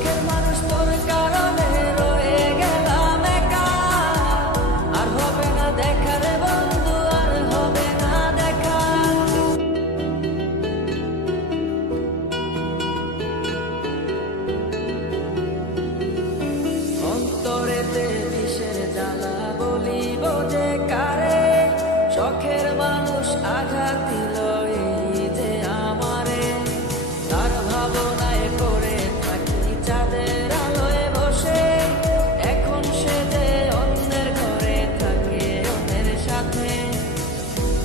শখের মানুষ তোর কারণে রয়ে গেলাম একা, আর হবে না দেখা রে বন্ধু, আর হবে না দেখা। অন্তরেতে বিষের জ্বালা বলিব যে কারে, শখের মানুষ আঘাত দিল এই যে আমারে। তার ভাবনায় পড়ে থাকি চাঁদের আলোয় বসে, এখন সে যে অন্যের ঘরে থাকে অন্যের সাথে।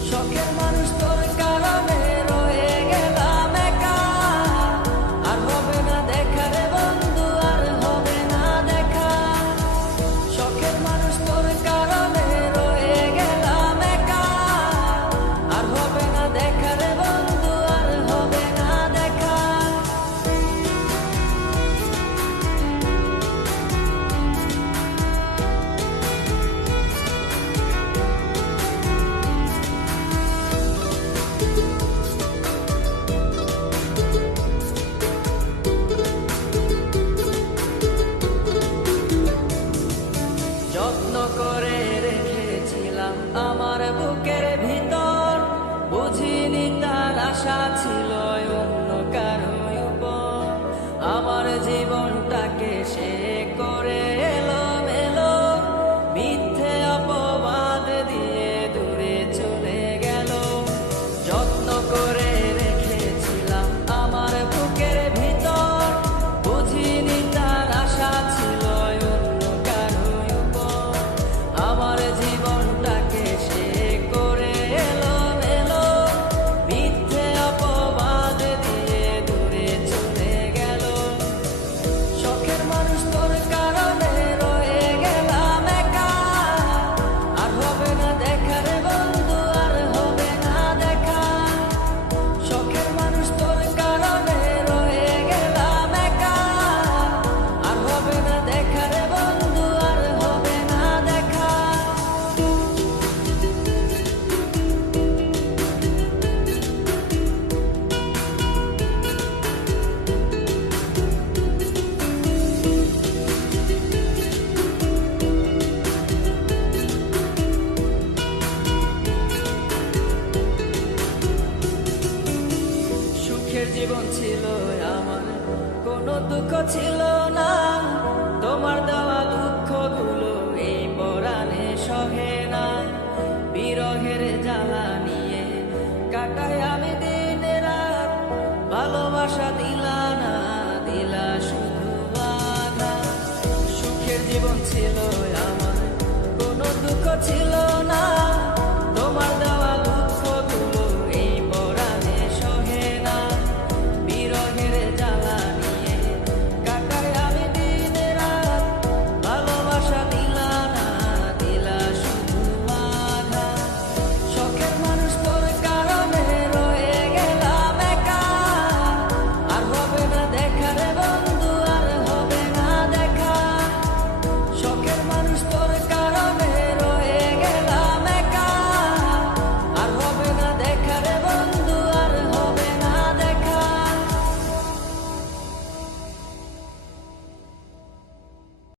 শখের মানুষ তোর কারণে রয়ে গেলাম একা, আর হবে না দেখা রে বন্ধু, আর হবে না দেখা। শখের মানুষ তোর কারণে রয়ে গেলাম একা, আর হবে না দেখা রে বন্ধু, আর হবে না দেখা। যত্ন করে রেখেছিলাম আমার বুকের ভিতর, বুঝিনি তার আশা ছিল অন্য কারো উপর। আমার জীবনটাকে সে করে এলোমেলো, মিথ্যে অপবাদ দিয়ে দূরে চলে গেল। যত্ন করে রেখেছিলাম আমার বুকের ভিতর, বুঝিনি তার আশা ছিল অন্য কারো উপর। আমার জীবনটাকে সে করে এলোমেলো, মিথ্যে অপবাদ দিয়ে দূরে চলে গেল। শখের মানুষ তোর কারণে রয়ে গেলাম একা, আর হবে না দেখা রে বন্ধু, আর হবে না দেখা। শখের মানুষ তোর কারণে রয়ে গেলাম একা, আর হবে না দেখা রে বন্ধু, আর হবে না দেখা। সুখের জীবন ছিল আমার, কোনো দুঃখ ছিল না। তোমার দেওয়া দুঃখগুলো এই পরাণে সহে না। বিরহের জ্বালা নিয়ে কাটাই আমি দিন রাত, ভালোবাসা দিলা না, দিলা শুধু বাধা। সুখের জীবন ছিল